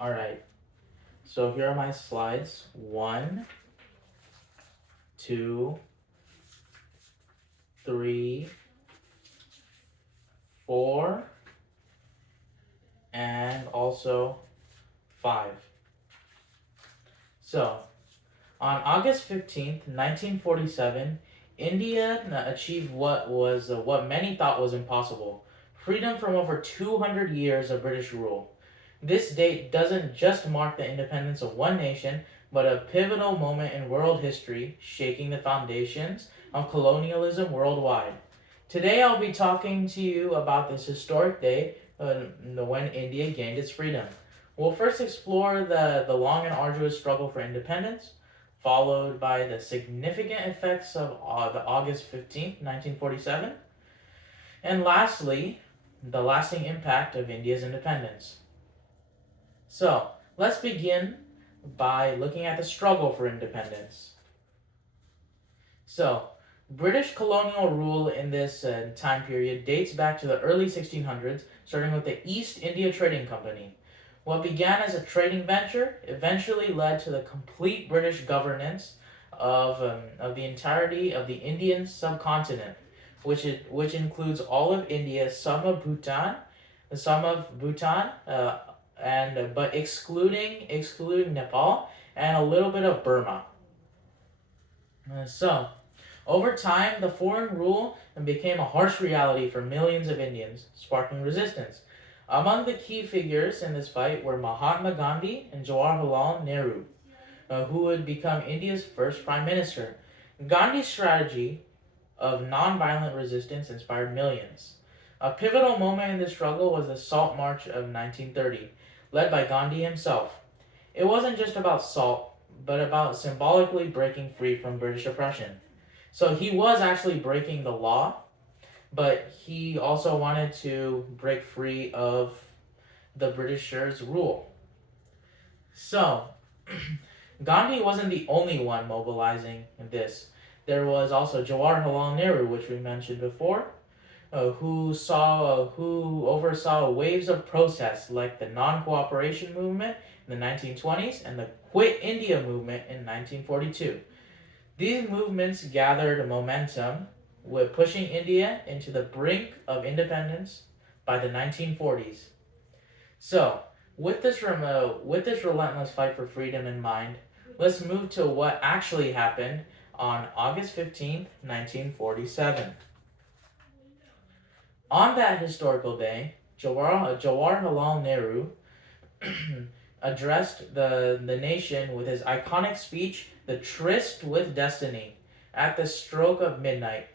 All right. So here are my slides. One, two, three, four, and also five. So on August 15th, 1947, India achieved what many thought was impossible: freedom from over 200 years of British rule. This date doesn't just mark the independence of one nation, but a pivotal moment in world history, shaking the foundations of colonialism worldwide. Today, I'll be talking to you about this historic day when India gained its freedom. We'll first explore the long and arduous struggle for independence, followed by the significant effects of the August 15th, 1947, and lastly, the lasting impact of India's independence. So, let's begin by looking at the struggle for independence. So, British colonial rule in this time period dates back to the early 1600s, starting with the East India Trading Company. What began as a trading venture eventually led to the complete British governance of the entirety of the Indian subcontinent, which includes all of India, some of Bhutan, and but excluding Nepal and a little bit of Burma. So, over time, the foreign rule became a harsh reality for millions of Indians, sparking resistance. Among the key figures in this fight were Mahatma Gandhi and Jawaharlal Nehru, who would become India's first prime minister. Gandhi's strategy of nonviolent resistance inspired millions. A pivotal moment in the struggle was the Salt March of 1930, led by Gandhi himself. It wasn't just about salt, but about symbolically breaking free from British oppression. So he was actually breaking the law, but he also wanted to break free of the Britishers' rule. So Gandhi wasn't the only one mobilizing this. There was also Jawaharlal Nehru, which we mentioned before, who oversaw waves of protests like the non-cooperation movement in the 1920s and the Quit India movement in 1942. These movements gathered momentum, with pushing India into the brink of independence by the 1940s. So, with this relentless fight for freedom in mind, let's move to what actually happened on August 15th, 1947. On that historical day, Jawaharlal Nehru addressed the nation with his iconic speech, The Tryst with Destiny, at the stroke of midnight.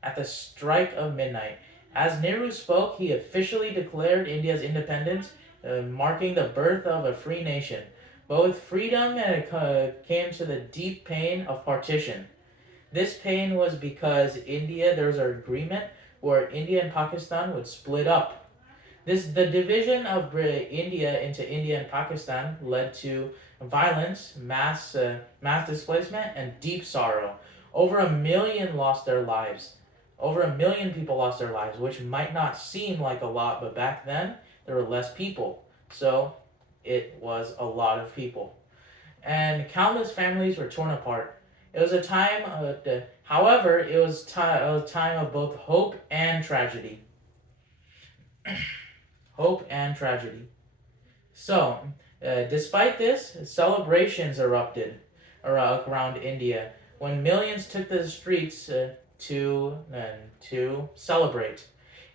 At the strike of midnight. As Nehru spoke, he officially declared India's independence, marking the birth of a free nation. But with freedom, came to the deep pain of partition. This pain was because there was an agreement where India and Pakistan would split up. The division of India into India and Pakistan led to violence, mass displacement, and deep sorrow. Over a million lost their lives. Over a million people lost their lives, which might not seem like a lot, but back then there were less people. So it was a lot of people. And countless families were torn apart. It was a time of, however, it was a time of both hope and tragedy. Hope and tragedy. So, despite this, celebrations erupted around India when millions took to the streets to celebrate.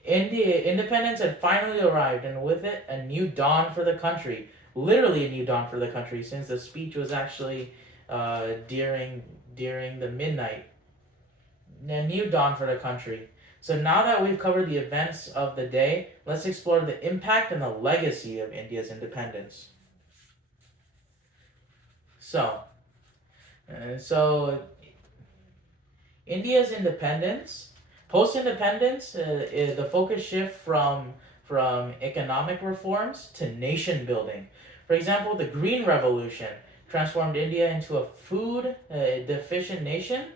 India independence had finally arrived, and with it, a new dawn for the country. Literally, a new dawn for the country, since the speech was actually during the midnight. A new dawn for the country. So now that we've covered the events of the day, let's explore the impact and the legacy of India's independence. So, so India's independence, post-independence, the focus shift from economic reforms to nation building. For example, the Green Revolution transformed India into a food deficient nation,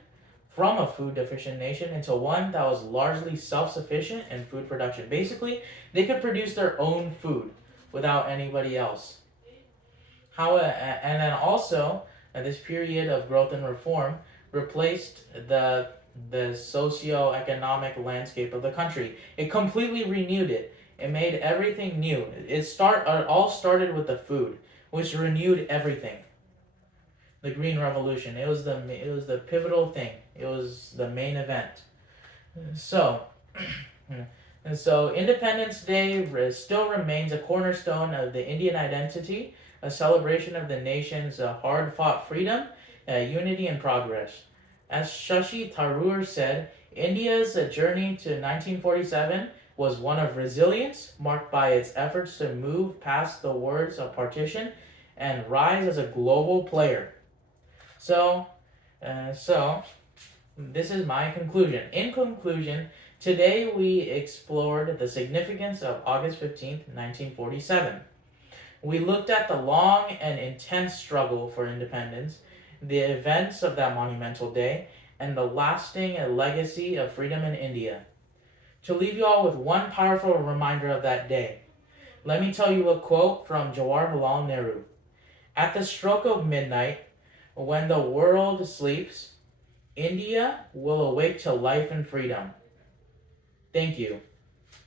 from a food deficient nation into one that was largely self-sufficient in food production. Basically, they could produce their own food without anybody else. And then also this period of growth and reform replaced the socio-economic landscape of the country. It completely renewed it. It made everything new. It all started with the food, which renewed everything. The Green Revolution. It was the pivotal thing. It was the main event. So, and so Independence Day still remains a cornerstone of the Indian identity, a celebration of the nation's hard-fought freedom, unity, and progress. As Shashi Tharoor said, India's journey to 1947 was one of resilience, marked by its efforts to move past the words of partition and rise as a global player. So, so this is my conclusion. In conclusion, today we explored the significance of August 15th, 1947. We looked at the long and intense struggle for independence, the events of that monumental day, and the lasting legacy of freedom in India. To leave you all with one powerful reminder of that day, let me tell you a quote from Jawaharlal Nehru. At the stroke of midnight, when the world sleeps, India will awake to life and freedom. Thank you.